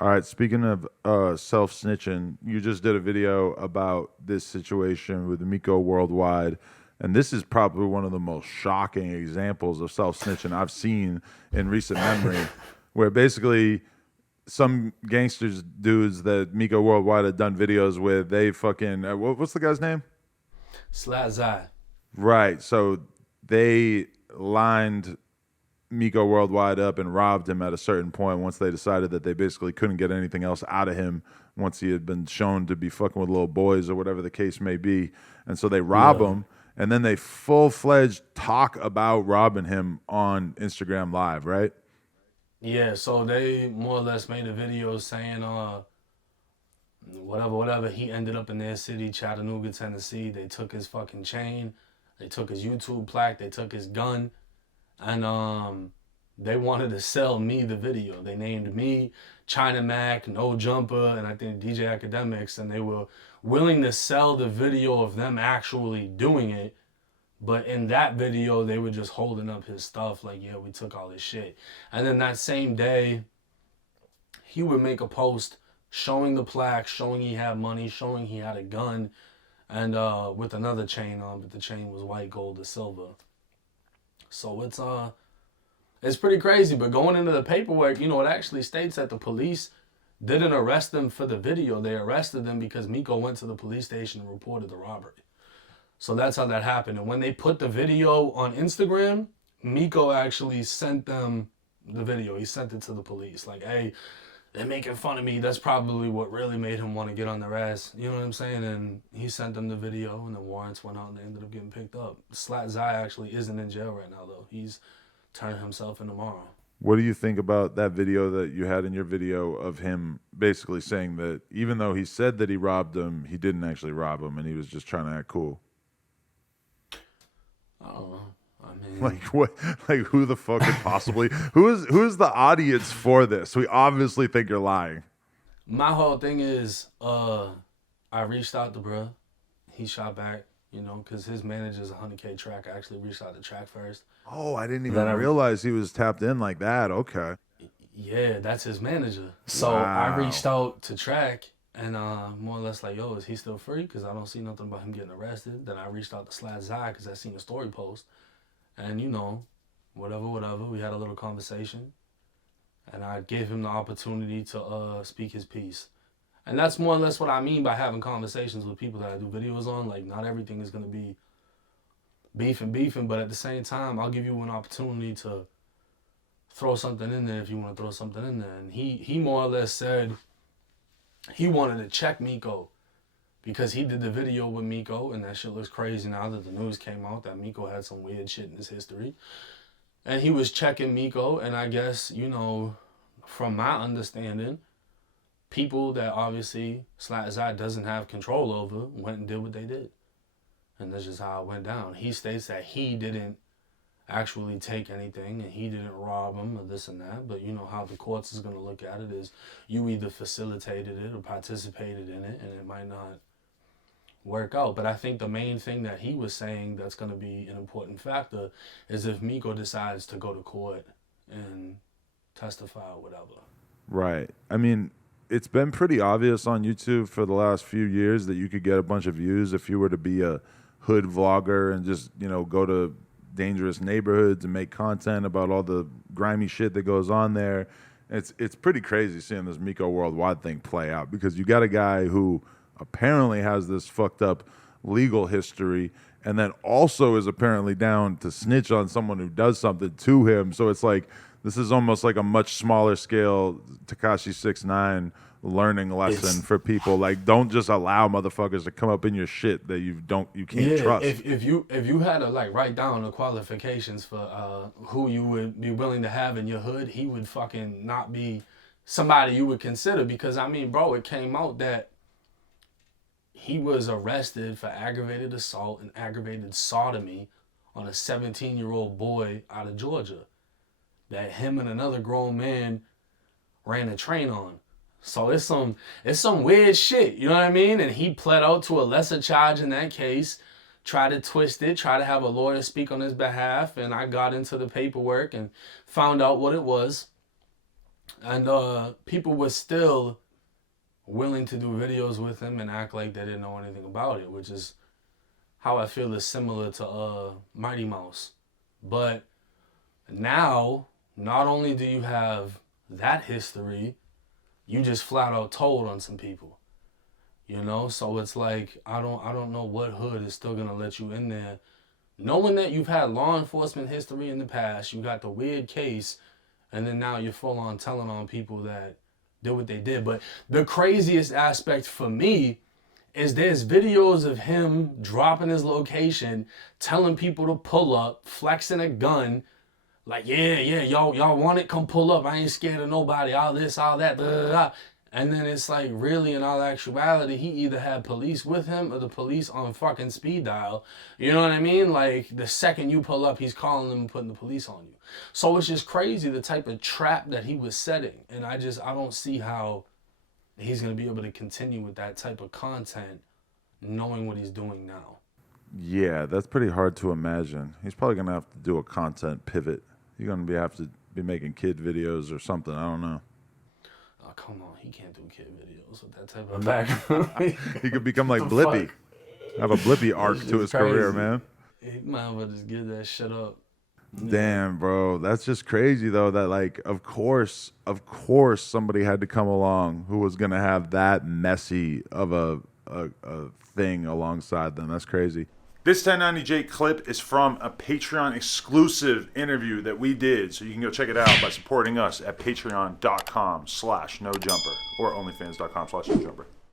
All right, speaking of self-snitching, you just did a video about this situation with Miko Worldwide, and this is probably one of the most shocking examples of self-snitching I've seen in recent memory, where basically some gangsters dudes that Miko Worldwide had done videos with, they fucking what's the guy's name? Slat Zai. Right. So they lined Miko Worldwide up and robbed him at a certain point once they decided that they basically couldn't get anything else out of him once he had been shown to be fucking with little boys or whatever the case may be. And so they rob Yeah. him and then they full fledged talk about robbing him on Instagram Live, right? Yeah, so they more or less made a video saying whatever, he ended up in their city, Chattanooga, Tennessee. They took his fucking chain, they took his YouTube plaque, they took his gun, and they wanted to sell me the video. They named me China Mac, No Jumper, and I think DJ Academics, and they were willing to sell the video of them actually doing it. But in that video, they were just holding up his stuff, like, yeah, we took all this shit. And then that same day, he would make a post showing the plaque, showing he had money, showing he had a gun, and with another chain on, but the chain was white gold or silver. So it's pretty crazy. But going into the paperwork, it actually states that the police didn't arrest them for the video. They arrested them because Miko went to the police station and reported the robbery. So that's how that happened. And when they put the video on Instagram, Miko actually sent them the video. He sent it to the police. Like, hey, they're making fun of me. That's probably what really made him want to get on their ass. You know what I'm saying? And he sent them the video, and the warrants went out, and they ended up getting picked up. Slat Zai actually isn't in jail right now, though. He's turning himself in tomorrow. What do you think about that video that you had in your video of him basically saying that even though he said that he robbed him, he didn't actually rob him and he was just trying to act cool? I don't know. I Like mean, what? Like who the fuck could possibly? Who is the audience for this? We obviously think you're lying. my whole thing is, I reached out to bruh. He shot back, because his manager's a 100K track. I actually reached out to track first. Oh, I didn't Then even realize he was tapped in like that. Okay. yeah, that's his manager. So I Wow. reached out to track and more or less like, yo, is he still free? Because I don't see nothing about him getting arrested. Then I reached out to Slat Zai because I seen a story post. And, whatever. We had a little conversation. And I gave him the opportunity to speak his piece. And that's more or less what I mean by having conversations with people that I do videos on. Like, not everything is going to be beefing, but at the same time, I'll give you an opportunity to throw something in there if you want to throw something in there. And he more or less said he wanted to check Miko because he did the video with Miko, and that shit looks crazy now that the news came out that Miko had some weird shit in his history. And he was checking Miko, and I guess, from my understanding, people that obviously Slat Zai doesn't have control over went and did what they did. And that's just how it went down. He states that he didn't actually take anything and he didn't rob him or this and that. But you know how the courts is going to look at it is you either facilitated it or participated in it, and it might not work out. But I think the main thing that he was saying that's going to be an important factor is if Miko decides to go to court and testify or whatever. Right. I mean, it's been pretty obvious on YouTube for the last few years that you could get a bunch of views if you were to be a hood vlogger and just, go to dangerous neighborhoods and make content about all the grimy shit that goes on there. It's pretty crazy seeing this Miko Worldwide thing play out because you got a guy who apparently has this fucked up legal history and then also is apparently down to snitch on someone who does something to him. So it's like this is almost like a much smaller scale Takashi 6ix9ine learning lesson It's for people. Like, don't just allow motherfuckers to come up in your shit that you can't Yeah, trust. if you had to like write down the qualifications for who you would be willing to have in your hood, he would fucking not be somebody you would consider because I mean, bro, it came out that he was arrested for aggravated assault and aggravated sodomy on a 17-year-old boy out of Georgia that him and another grown man ran a train on. So it's some weird shit, you know what I mean? And he pled out to a lesser charge in that case, tried to twist it, tried to have a lawyer speak on his behalf, and I got into the paperwork and found out what it was. And people were still willing to do videos with him and act like they didn't know anything about it, which is how I feel is similar to Mighty Mouse. But now, not only do you have that history, you just flat out told on some people. You know, so it's like I don't know what hood is still gonna let you in there, knowing that you've had law enforcement history in the past, you got the weird case, and then now you're full on telling on people that did what they did. But the craziest aspect for me is there's videos of him dropping his location, telling people to pull up, flexing a gun, like, yeah, y'all want it, come pull up. I ain't scared of nobody, all this, all that, da, da, da. And then it's like, really, in all actuality, he either had police with him or the police on fucking speed dial. You know what I mean? Like, the second you pull up, he's calling them and putting the police on you. So it's just crazy the type of trap that he was setting. And I don't see how he's going to be able to continue with that type of content knowing what he's doing now. Yeah, that's pretty hard to imagine. He's probably going to have to do a content pivot. He's going to have to be making kid videos or something. I don't know. Oh, come on. He can't do kid videos with that type of background. He could become like Blippy. Fuck? Have a Blippy arc to his career, man. He might as well just give that shit up. Damn, bro. That's just crazy, though, that, like, of course, somebody had to come along who was going to have that messy of a thing alongside them. That's crazy. This 1090J clip is from a Patreon exclusive interview that we did, so you can go check it out by supporting us at patreon.com/nojumper or onlyfans.com/nojumper.